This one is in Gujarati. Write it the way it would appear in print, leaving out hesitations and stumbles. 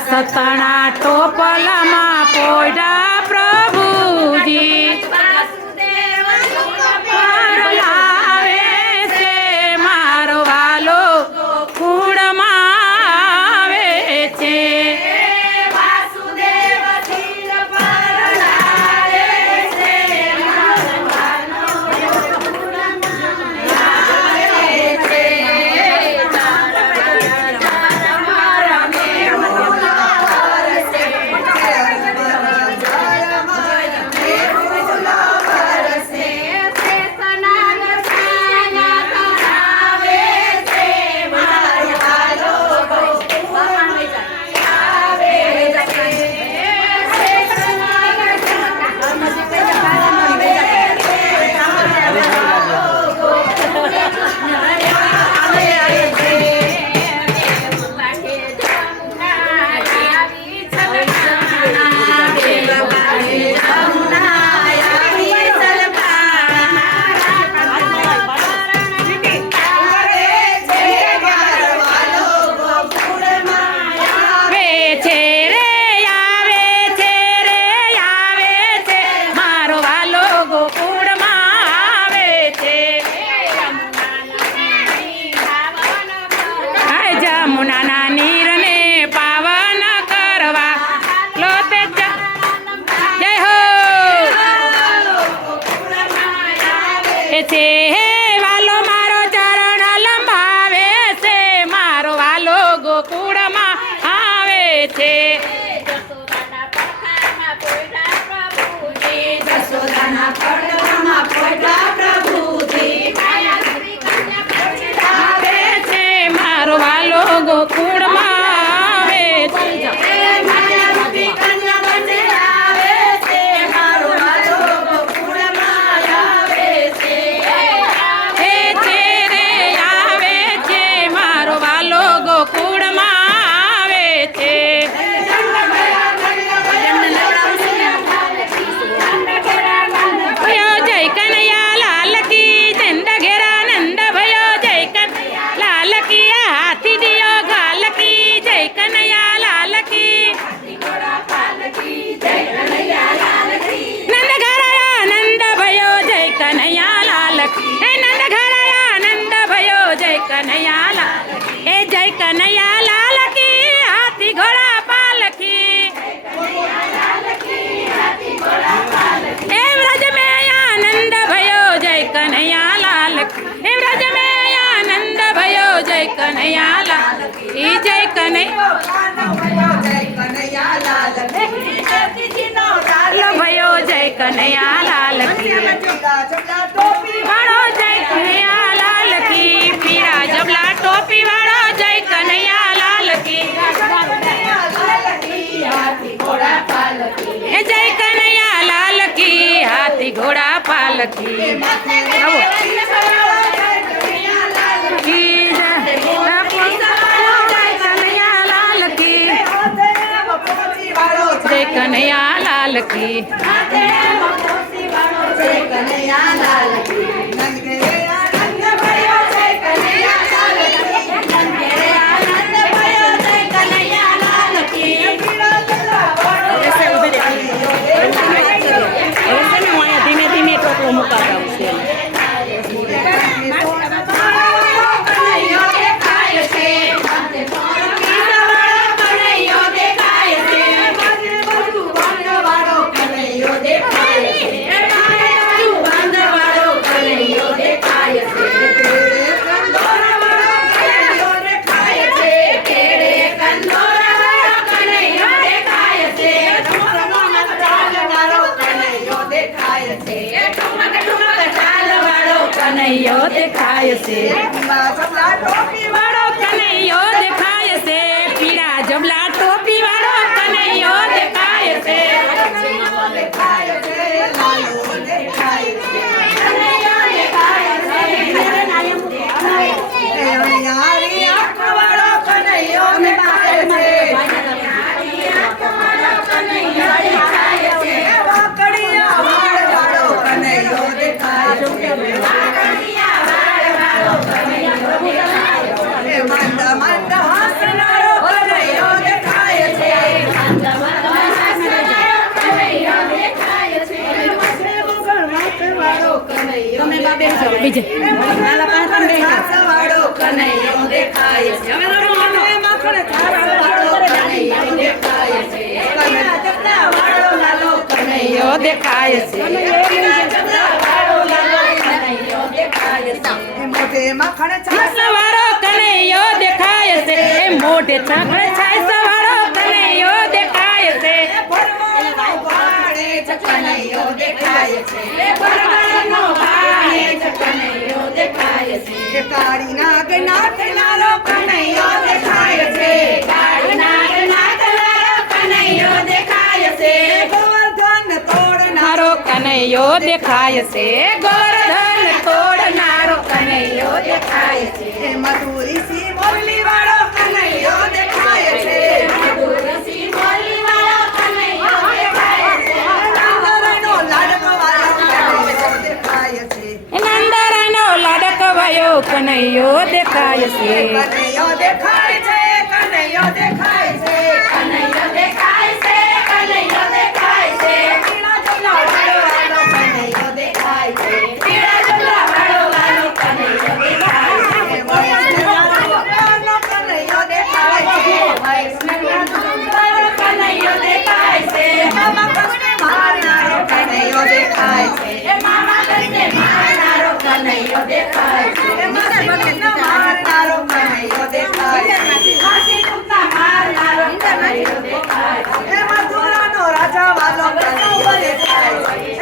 સતણા ટોપલામાં પોયડા પ્રભુજી લાવે છે મારો વાલો કુળમાં આવે છે છે વાલો મારો ચરણ લંબાવે છે મારો વાલો ગોકુળમાં આવે છે જશોદાના પડવામાં પોયડા પ્રભુજી આવે છે મારો વાલો ગોકુળમાં આવે છે जय कन्हैया लाल की हाथी घोड़ा पालकी ए व्रज में आनंद भयो जय कन्हैया लाल ए व्रज में आनंद भयो जय कन्हैया लाल जय कन्हैया भयो जय कन्हैया लाल वाળો जय कन्हैया लाल की पीरा जबला टोपी वाળો जय कन्हैया लाल की जय कन्हैया लाल की हाथी घोड़ा पालकी जय कन्हैया लाल की धीमे धीमे टोपलो मुकाता कन्हैयो देखाय से टोपी वाળો कन्हैयो देखाय से पीड़ा जबला टोपी वाળો कन्हैयो देखाय से Manda થઈ જાય છાસવાળો કનૈયો દેખાય છે. હવે રમવાનો. માખણ છાસવાળો કનૈયો દેખાય છે. કનૈયા ચપલાવાળો લાલો કનૈયો દેખાય છે. કનૈયા ચપલાવાળો લાલો કનૈયો દેખાય છે. મોઢે માખણ છાસવાળો કનૈયો દેખાય છે એ મોઢે છાકળ છાસ વાળો કનૈયો દેખાય છે કનૈયો દેખાય છે. ભરવાડનો ભાણે કનૈયો દેખાય છે. કાળી નાગ નાથ લાલો કનૈયો દેખાય છે. કાળી નાગ નાથ લાલો કનૈયો દેખાય છે. ગોવર્ધન તોડનારો કનૈયો દેખાય છે ગોવર્ધન તોડનારો કનૈયો દેખાય છે મધુરી સી મોરલી વાળો કનૈયો દેખાય છે. મધુરી સી મોરલી વાળો કનૈયો દેખાય છે. નંદરનો લાડકો વાળો કનૈયો દેખાય છે. નંદરાનો લાડકવાયો કનૈયો દેખાય છે કનૈયો દેખાય છે. કનૈયો દેખાય છે. કનૈયો દેખાય છે. કનૈયો દેખાય છે. પીળા જમલા વાળો કનૈયો દેખાય છે. પીળા જમલા વાળો કનૈયો દેખાય છે. કનૈયો દેખાય છે. કનૈયો દેખાય છે. મામા કૃષ્ણ મારનારો કનૈયો દેખાય છે. મામા કૃષ્ણ મારનારો કનૈયો દેખાય છે. માસી કૃષ્ણ મારનારો કનૈયો દેખાય છે. માસી કૃષ્ણ મારનારો કનૈયો દેખાય છે. મથુરાનો રાજા વાલો કનૈયો દેખાય છે.